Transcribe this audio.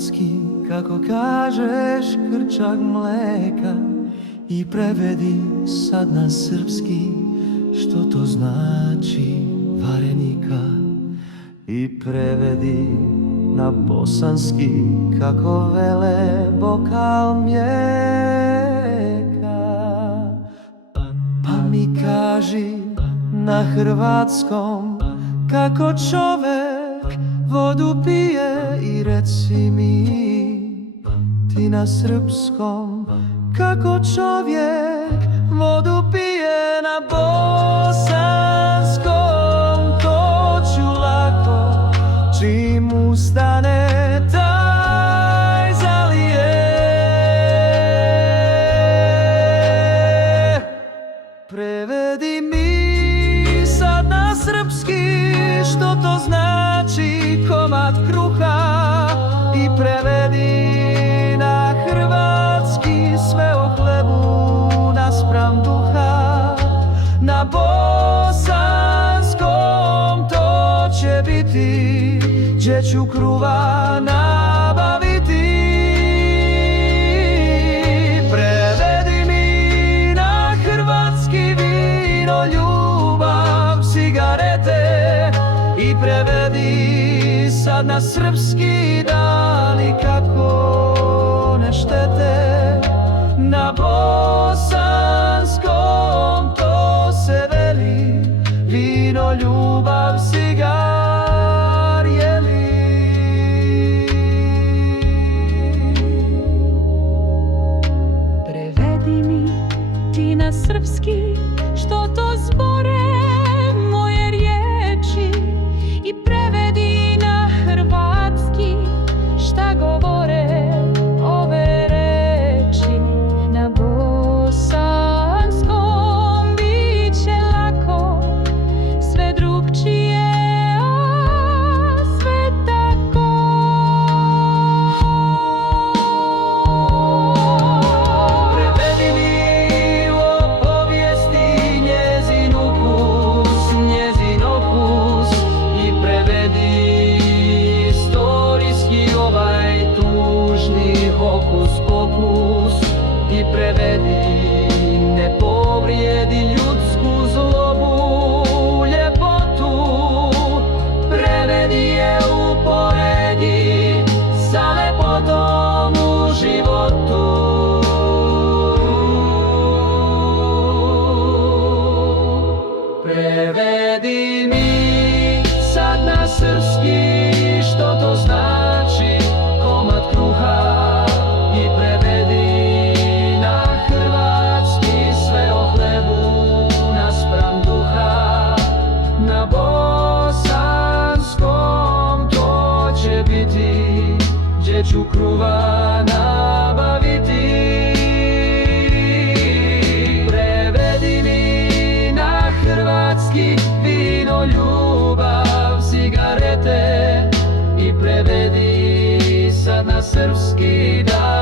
hrvatski, kako kažeš, krčak mleka. I prevedi sad na srpski, što to znači varenika. I prevedi na bosanski, kako vele, bokal mlijeka. Pa mi kaži na hrvatskom, kako čovek vodu pije. I reci mi ti na srpskom, kako čovjek vodu pije. Na bosanskom to ću lako, čim ustane taj zalije. Prevedi mi sad na srpski, što to znači komad kruha. I prevedi na hrvatski sve o hlebu naspram duha. Na bosanskom to će biti, gdje ću kruva nabaviti. Prevedi mi na hrvatski vino, ljubav, cigarete. I prevedi sad na srpski, dani kako ne štete. Na bosanskom to se veli, vino, ljubav, cigar, jeli. Prevedi mi ti na srpski, što to zbore moje riječi. I prevedi na hrvatski, šta govore ove reči. Na bosanskom biće lako, sve drugčije, a sve tako. Prevedi mi o povijesti njezin ukus, njezin opus. I prevedi istorijski ovaj tužni hokus pokus. I prevedi, ne povrijedi ljudsku zlobu, ljepotu. Prevedi je, uporedi sa lepotom u životu. Prevedi mi sad na srpski, što to znači komad kruha. I prevedi na hrvatski sve o hlebu naspram duha. Na bosanskom to će biti, gdje ću kruva nabaviti. Prevedi mi na hrvatski vino, ljubav, cigarete. I prevedi sad na srpski, da